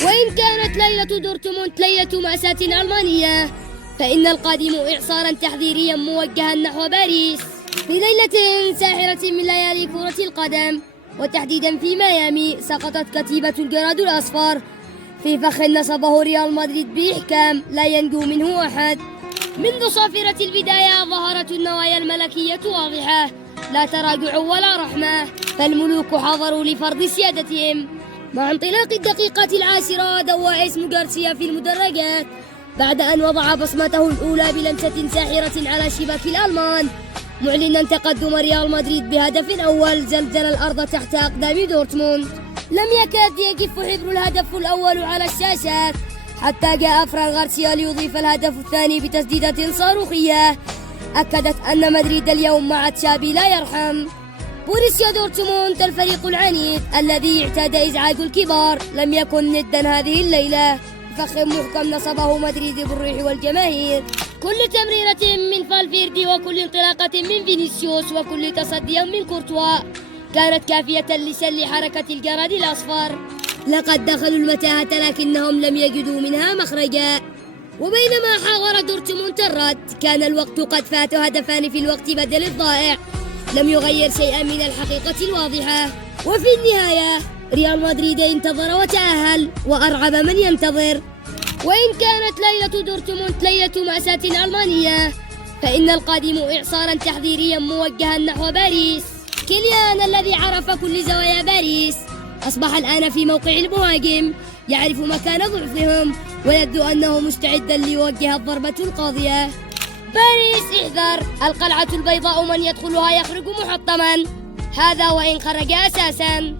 وإن كانت ليلة دورتموند ليلة مأساة ألمانية، فإن القادم إعصارا تحذيريا موجها نحو باريس في ليلة ساحرة من ليالي كرة القدم، وتحديدا في ميامي. سقطت كتيبة الجراد الأصفر في فخ نصبه ريال مدريد بإحكام لا ينجو منه أحد. منذ صافرة البداية ظهرت النوايا الملكية واضحة، لا تراجع ولا رحمة، فالملوك حضروا لفرض سيادتهم. مع انطلاق الدقيقة العاشرة دوى اسم غارسيا في المدرجات بعد أن وضع بصمته الأولى بلمسة ساحرة على شباك الألمان، معلنا تقدم ريال مدريد بهدف أول زلزل الأرض تحت أقدام دورتموند. لم يكاد يجف حبر الهدف الأول على الشاشات حتى جاء فران غارسيا ليضيف الهدف الثاني بتسديدة صاروخية أكدت أن مدريد اليوم مع تشابي لا يرحم. بوريسيا دورتموند الفريق العنيد الذي اعتاد إزعاج الكبار لم يكن ندا هذه الليلة. فخ محكم نصبه مدريد بالروح والجماهير، كل تمريرة من فالفيردي وكل انطلاقة من فينيسيوس وكل تصدي من كورتوا كانت كافية لسل حركة الجراد الأصفر. لقد دخلوا المتاهة لكنهم لم يجدوا منها مخرجا، وبينما حاور دورتموند الرد كان الوقت قد فات هدفان في الوقت بدل الضائع لم يغير شيئا من الحقيقة الواضحة. وفي النهاية ريال مدريد انتظر وتأهل وأرعب من ينتظر. وإن كانت ليلة دورتموند ليلة مأساة ألمانية، فإن القادم إعصارا تحذيريا موجها نحو باريس. كيليان الذي عرف كل زوايا باريس أصبح الآن في موقع المهاجم، يعرف مكان ضعفهم ويبدو أنه مستعدا ليوجه الضربة القاضية. باريس احذر، القلعة البيضاء من يدخلها يخرج محطما، هذا وإن خرج أساسا.